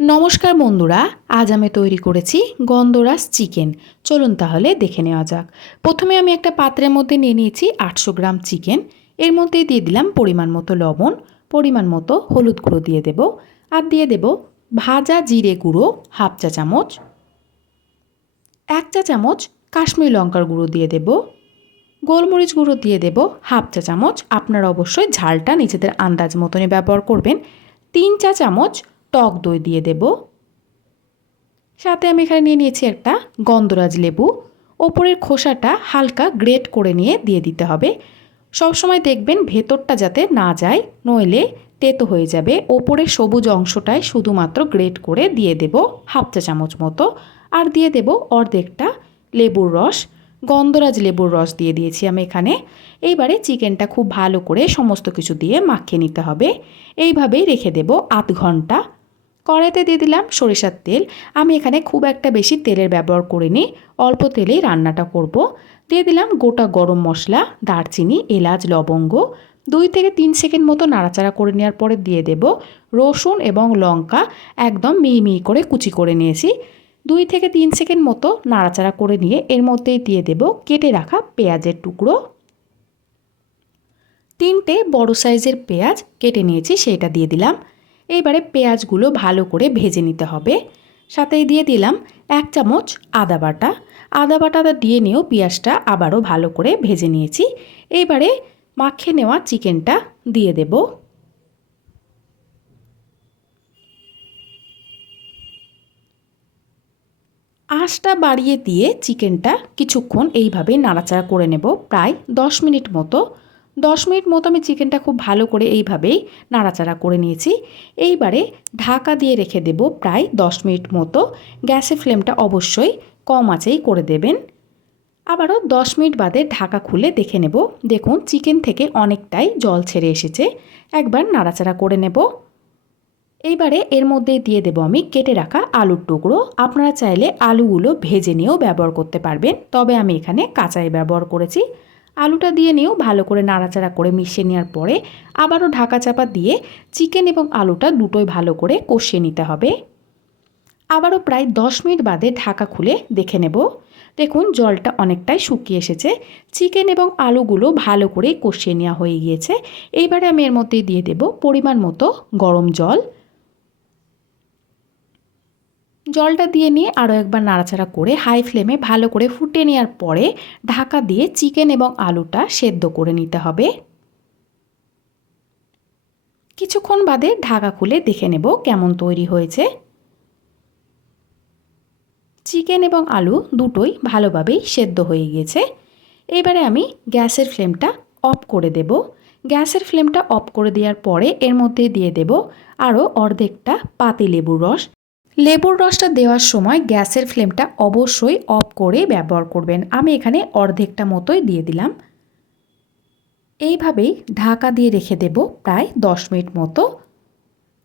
নমস্কার বন্ধুরা, আজ আমি তৈরি করেছি গন্ধরাস চিকেন। চলুন তাহলে দেখে নেওয়া যাক। প্রথমে আমি একটা পাত্রের মধ্যে নিয়ে নিয়েছি আটশো গ্রাম চিকেন। এর মধ্যে দিয়ে দিলাম পরিমাণ মতো লবণ, পরিমাণ মতো হলুদ গুঁড়ো দিয়ে দেব আর দিয়ে দেব ভাজা জিরে গুঁড়ো হাফ চা চামচ, এক চা চামচ কাশ্মীর লঙ্কার গুঁড়ো দিয়ে দেব, গোলমরিচ গুঁড়ো দিয়ে দেব হাফ চা চামচ। আপনারা অবশ্যই ঝালটা নিজেদের আন্দাজ মতনই ব্যবহার করবেন। তিন চা চামচ টক দই দিয়ে দেব। সাথে আমি এখানে নিয়ে নিয়েছি একটা গন্ধরাজ লেবু। ওপরের খোসাটা হালকা গ্রেট করে নিয়ে দিয়ে দিতে হবে। সবসময় দেখবেন ভেতরটা যাতে না যায়, নইলে তেতো হয়ে যাবে। ওপরের সবুজ অংশটায় শুধুমাত্র গ্রেট করে দিয়ে দেব হাফ চা চামচ মতো। আর দিয়ে দেব অর্ধেকটা লেবুর রস। গন্ধরাজ লেবুর রস দিয়ে দিয়েছি আমি এখানে। এইবারে চিকেনটা খুব ভালো করে সমস্ত কিছু দিয়ে মাখিয়ে নিতে হবে। এইভাবেই রেখে দেব আধ ঘণ্টা। কড়াইতে দিয়ে দিলাম সরিষার তেল। আমি এখানে খুব একটা বেশি তেলের ব্যবহার করিনি, অল্প তেলেই রান্নাটা করব। দিয়ে দিলাম গোটা গরম মশলা, দারচিনি, এলাচ, লবঙ্গ। দুই থেকে তিন সেকেন্ড মতো নাড়াচাড়া করে নেওয়ার পরে দিয়ে দেব রসুন এবং লঙ্কা, একদম মিহি মিহি করে কুচি করে নিয়েছি। দুই থেকে তিন সেকেন্ড মতো নাড়াচাড়া করে নিয়ে এর মধ্যেই দিয়ে দেব কেটে রাখা পেঁয়াজের টুকরো। তিনটে বড় সাইজের পেঁয়াজ কেটে নিয়েছি, সেটা দিয়ে দিলাম। এইবারে পেঁয়াজগুলো ভালো করে ভেজে নিতে হবে। সাথে দিয়ে দিলাম এক চামচ আদা বাটা। আদা বাটাটা দিয়ে নিয়েও পেঁয়াজটা আবারও ভালো করে ভেজে নিয়েছি। এইবারে মাখিয়ে নেওয়া চিকেনটা দিয়ে দেব। আঁশটা বাড়িয়ে দিয়ে চিকেনটা কিছুক্ষণ এইভাবে নাড়াচাড়া করে নেব। প্রায় দশ মিনিট মতো দশ মিনিট মতো আমি চিকেনটা খুব ভালো করে এইভাবেই নাড়াচাড়া করে নিয়েছি। এইবারে ঢাকা দিয়ে রেখে দেব প্রায় দশ মিনিট মতো। গ্যাসের ফ্লেমটা অবশ্যই কম আঁচেই করে দেবেন। আবারও দশ মিনিট বাদে ঢাকা খুলে দেখে নেব। দেখুন, চিকেন থেকে অনেকটাই জল ছেড়ে এসেছে। একবার নাড়াচাড়া করে নেব। এইবারে এর মধ্যে দিয়ে দেব আমি কেটে রাখা আলুর টুকরো। আপনারা চাইলে আলুগুলো ভেজে নিয়েও ব্যবহার করতে পারবেন। তবে আমি এখানে কাঁচাই ব্যবহার করেছি। আলুটা দিয়ে নিয়েও ভালো করে নাড়াচাড়া করে মিশিয়ে নেওয়ার পরে আবারও ঢাকা চাপা দিয়ে চিকেন এবং আলুটা দুটোই ভালো করে কষিয়ে নিতে হবে। আবারও প্রায় দশ মিনিট বাদে ঢাকা খুলে দেখে নেব। দেখুন, জলটা অনেকটাই শুকিয়ে এসেছে। চিকেন এবং আলুগুলো ভালো করে কষিয়ে নেওয়া হয়ে গিয়েছে। এইবারে আমি এর মধ্যে দিয়ে দেব পরিমাণ মতো গরম জল। জলটা দিয়ে নিয়ে আরও একবার নাড়াচাড়া করে হাই ফ্লেমে ভালো করে ফুটে নেওয়ার পরে ঢাকা দিয়ে চিকেন এবং আলুটা সেদ্ধ করে নিতে হবে। কিছুক্ষণ বাদে ঢাকা খুলে দেখে নেব কেমন তৈরি হয়েছে। চিকেন এবং আলু দুটোই ভালোভাবেই সেদ্ধ হয়ে গিয়েছে। এবারে আমি গ্যাসের ফ্লেমটা অফ করে দেব। গ্যাসের ফ্লেমটা অফ করে দেওয়ার পরে এর মধ্যে দিয়ে দেব আরও অর্ধেকটা পাতি লেবুর রস। লেবুর রসটা দেওয়ার সময় গ্যাসের ফ্লেমটা অবশ্যই অফ করে ব্যবহার করবেন। আমি এখানে অর্ধেকটা মতোই দিয়ে দিলাম। এইভাবেই ঢাকা দিয়ে রেখে দেব প্রায় দশ মিনিট মতো।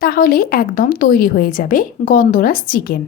তাহলে একদম তৈরি হয়ে যাবে গন্ধরাস চিকেন।